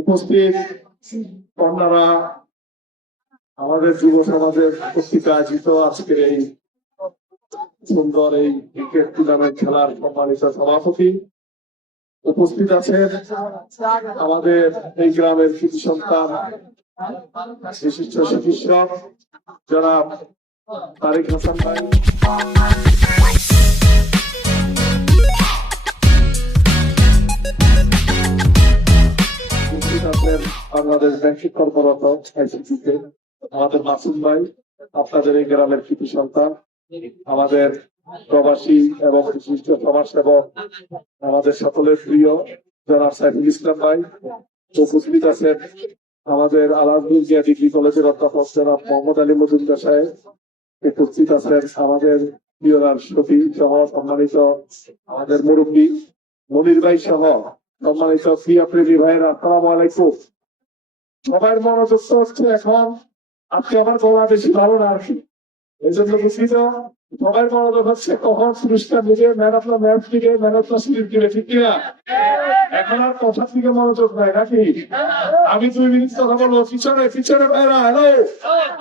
উপস্থিত কন্যারা, আমাদের যুব সমাজের কর্তৃক আয়োজিত আজকের এই সুন্দর এই ক্রিকেট টুর্নামেন্ট খেলার সম্মানিত সভাপতি, উপস্থিত আছেন আমাদের এই গ্রামের কৃতি সন্তান, বিশিষ্ট চিকিৎসক জনাব তারিক হাসান ভাই, উপস্থিত আছেন বাংলাদেশ ব্যাংকিং কর্মরত আমাদের মাসুম ভাই, আপনাদের এই গ্রামের কৃতি সন্তান, আমাদের প্রবাসী এবং বিশিষ্ট সমাজসেবক, আমাদের সকলের প্রিয় জনাব সাইফুল ইসলাম ভাই, উপস্থিত আছেন আমাদের আলাদুল জিয়া ডিগ্রি কলেজের অধ্যাপক জনাব মোহাম্মদ আলী মজুমদার সাহেব, উপস্থিত আছেন আমাদের প্রিয় রাষ্ট্রপতি সহ সম্মানিত আমাদের মুরব্বী মনির ভাই সহ সম্মানিত প্রিয় প্রেমী ভাইয়েরা, আসসালামু আলাইকুম। সবার মনোযোগ হচ্ছে এখন, আজকে আমার গলা বেশি ভালো না আর কি, এই জন্য বুঝিত সবার মনোযোগ হচ্ছে কখন পুরস্কার দিকে, ম্যান অফ দ্য ম্যাচ দিকে, ম্যান অফ দ্য সিরিজ দিকে, ঠিক কিনা? এখন আর কথার দিকে মনোযোগ নাই নাকি? আমি 2 মিনিট কথা বলবো, পিছনে পিছনে ভাইরা, হ্যালো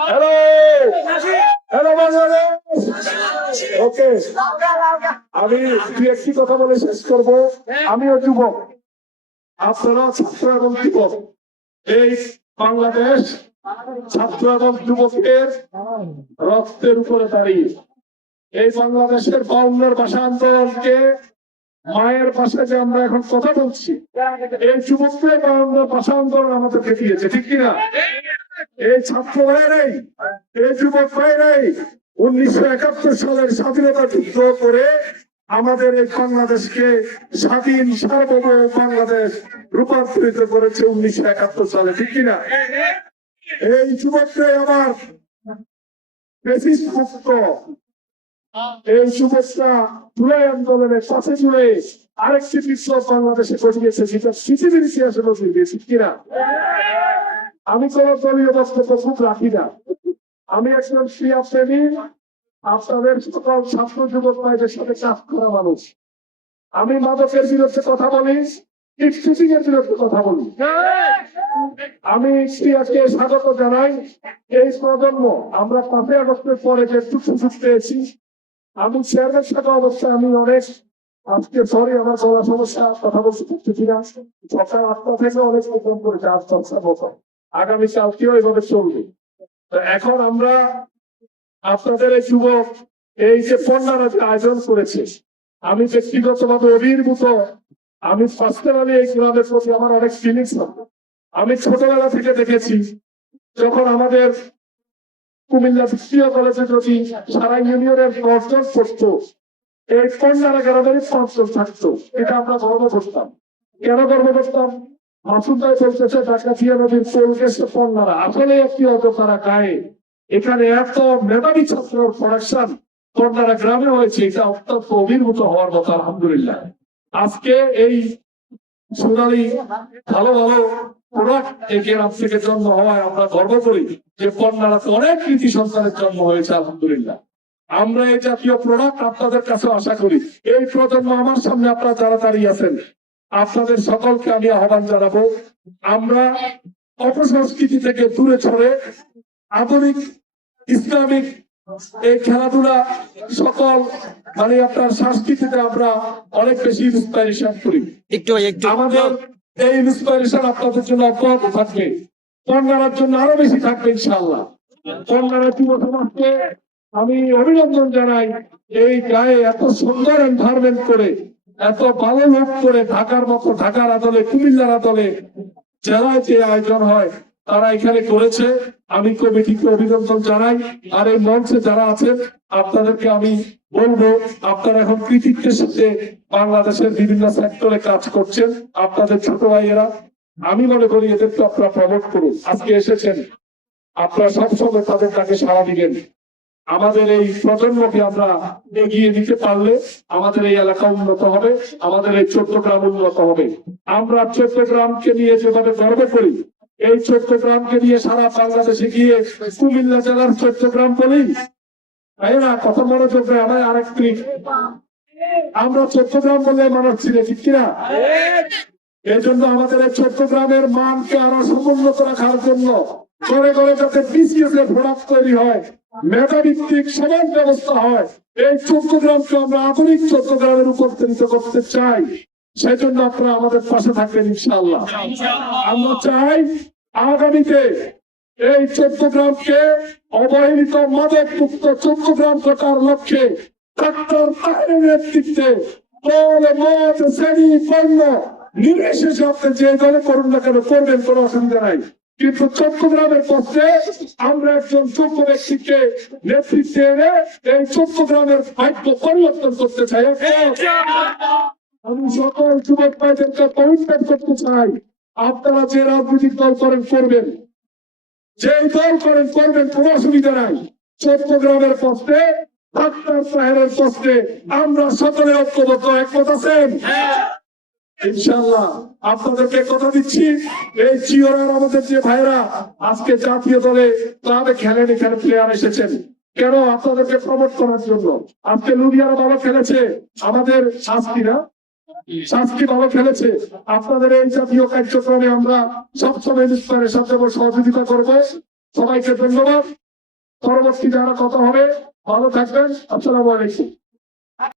হ্যালো হ্যালো বাংলাদেশ, ওকে। আমি একটি কথা বলে শেষ করবো। আমিও যুবক, আপনারাও ছাত্র এবং যুবক। এই বাংলাদেশ ছাত্র এবং যুবকের রক্তের উপরে দাঁড়িয়ে এই বাংলাদেশের 52 ভাষা আন্দোলনকে মায়ের পাশে যে আমরা এখন কথা বলছি, এই যুবকদের 52 ভাষা আন্দোলন আমাদেরকে দিয়েছে, ঠিক কিনা? এই ছাত্র ভাইরাই, এই যুবক ভাইরাই 1971 সালের স্বাধীনতা যুদ্ধ করে আমাদের এই বাংলাদেশকে স্বাধীন সার্বভৌম বাংলাদেশ রূপান্তরিত করেছে 1971 সালে, ঠিক কিনা? এই যুবকরাই আমার ফ্যাসিস্ট মুক্ত এই যুবকরা জুলাই আন্দোলনের সাথে জুড়ে আরেকটি বিপ্লব বাংলাদেশে ঘটিয়েছে, যেটা পৃথিবীর ইতিহাসে নজির দিয়েছে, ঠিক কিনা? আমি কোন দলীয় বক্তব্য খুব রাখি না, আমি একজন ক্রিয়া প্রেমী, আপনাদের সকল ছাত্র যুবক ভাইদের সাথে কাজ করা মানুষ। আমি মাদকের বিরুদ্ধে কথা বলি, টিকটিকিং এর বিরুদ্ধে কথা বলি। আমি ক্রিয়াকে স্বাগত জানাই। এই প্রজন্ম আমরা 5 আগস্টের পরে যে সুযোগ পেয়েছি, আমি চেয়ারম্যান থাকা অবস্থায় আমি অনেক, আজকে সরি আমার গলা সমস্যা, কথা বলতে পারছি না, সকাল 8টা থেকে অনেক প্রোগ্রাম করেছে, আজ 10টা বছর, আগামী কালকেও এইভাবে চলবে। তো এখন আমরা আপনাদের এই যুবক এই যে কন্যারা যে আয়োজন করেছে, আমি ব্যক্তিগতভাবে অভিভূত। আমি পার্সোনালি এই গ্রামের প্রতি আমার অনেক ফিলিংস আছে। আমি ছোটবেলা থেকে দেখেছি যখন আমাদের কুমিল্লা দ্বিতীয় কলেজে যদি সারা ইউনিয়নের 10 জন পড়তো, এই কন্যারা গ্রামেরই 5 জন থাকতো, এটা আমরা গর্ব করতাম। কেন গর্ব করতাম? মাসুদায় বলতেছে ডাকাতিয়া নদীর পোল গেছে কন্যারা, আসলে একটি অজতারা গায়ে। এখানে এত মেধাবী ছাত্র প্রোডাকশন কন্যারা গ্রামে হয়েছে, এটা অত্যন্ত অভিভূত হওয়ার কথা। আলহামদুলিল্লাহ, আজকে এই সোনালী ভালো ভালো প্রোডাক্ট এই গ্রাম থেকে জন্ম হওয়ায় আমরা গর্ব করি যে কন্যারা অনেক কৃতি সন্তানের জন্ম হয়েছে। আলহামদুলিল্লাহ, আমরা এই জাতীয় প্রোডাক্ট আপনাদের কাছে আশা করি। এই প্রজন্ম আমার সামনে আপনারা যারা দাঁড়িয়ে আছেন, আপনাদের সকলকে আমি আহ্বান জানাবো, আমরা অপসংস্কৃতি থেকে দূরে সরে আধুনিক ইসলামিক এই খেলাধুলা সকল মানে আপনার সংস্কৃতিতে আমরা অনেক বেশি ইন্সপাইরেশন করি। আমাদের এই ইন্সপাইরেশন আপনাদের জন্য অব্যাহত থাকবে, কন্যার জন্য আরো বেশি থাকবে ইনশাআল্লাহ। কন্যার যুব সমাজকে আমি অভিনন্দন জানাই, এই গায়ে এত সুন্দর এনভায়রনমেন্ট করে, এত ভালো লোক করে, ঢাকার মতো, ঢাকার আদলে, কুমিল্লার আদলে জেলায় যে আয়োজন হয় তারা এখানে করেছে। আমি কমিটিকে অভিনন্দন জানাই। আর এই মঞ্চে যারা আছেন আপনাদেরকে আমি বলবো, আপনারা এখন কৃতিত্বের সাথে বাংলাদেশের বিভিন্ন সেক্টরে কাজ করছেন, আপনাদের ছোট ভাইয়েরা, আমি মনে করি এদেরকে আপনারা প্রমোট করুন। আজকে এসেছেন, আপনারা সবসময় তাদের ডাকে সাড়া দিবেন। আমাদের এই প্রজন্মকে আমরা এগিয়ে দিতে পারলে আমাদের এই এলাকা উন্নত হবে, আমাদের এই চট্টগ্রাম উন্নত হবে। আমরা চট্টগ্রামকে নিয়ে যেভাবে গর্ব করি, এই চট্টগ্রামকে নিয়ে সারা বাংলাদেশে গিয়ে কুমিল্লা জেলার চট্টগ্রাম বলি, তাই না? কত মনোযোগ দেয় আমার আরেকটি, আমরা চট্টগ্রাম বলে মানুষ ছিল, ঠিক কিনা? এই জন্য আমাদের এই চট্টগ্রামের মানকে আরো সমুন্নত রাখার জন্য ঘরে ঘরে যাতে বিসিএস এর প্রোডাক্ট তৈরি হয়, মেধাভিত্তিক সমান ব্যবস্থা হয়, এই চট্টগ্রামকে আমরা আধুনিক চট্টগ্রামে রূপান্তরিত করতে চাই। সেই জন্য আপনারা আমাদের পাশে থাকবেন ইনশাআল্লাহ। আমরা চাই আগামীতে এই চট্টগ্রামকে অবহেলিত মাদক মুক্ত চট্টগ্রাম করার লক্ষ্যে ডাক্তার তাহেরের নেতৃত্বে দল মত শ্রেণী পণ্য নির্বিশেষে আপনি যে দলে করুন না কেন করবেন, কোনো অসুবিধা নাই। কিন্তু চট্টগ্রামের পক্ষে আমরা একজন যোগ্য ব্যক্তিকে নেতৃত্বে এনে এই চট্টগ্রামের ভাগ্য পরিবর্তন করতে চাই। আমি সকল যুবক ভাইদেরকে কমিটমেন্ট করতে চাই, আপনারা যে রাজনৈতিক দল করেন করবেন, যে দল করেন করবেন, কোনো অসুবিধা নাই। চট্টগ্রামের পক্ষে ডাক্তার সাহেবের পক্ষে আমরা সকলে ঐক্যবদ্ধ, একমত আছেন ইনশাআল্লাহ। আপনাদেরকে কথা দিচ্ছি, এই চিওরার আমাদের যে ভাইরা আজকে জাতীয় দলে ক্লাবে খেলেন, এখানে প্লেয়ার এসেছেন কেন? আপনাদেরকে প্রমোট করার জন্য। আজকে লুধিয়ানা ভালো খেলেছে, আমাদের শাস্তি ভালো খেলেছে। আপনাদের এই জাতীয় কার্যক্রমে আমরা সবসময় ইন্সপায়ারের সাথে সহযোগিতা করবো। সবাইকে ধন্যবাদ। পরবর্তী যারা কথা হবে ভালো থাকবেন। আসসালামু আলাইকুম।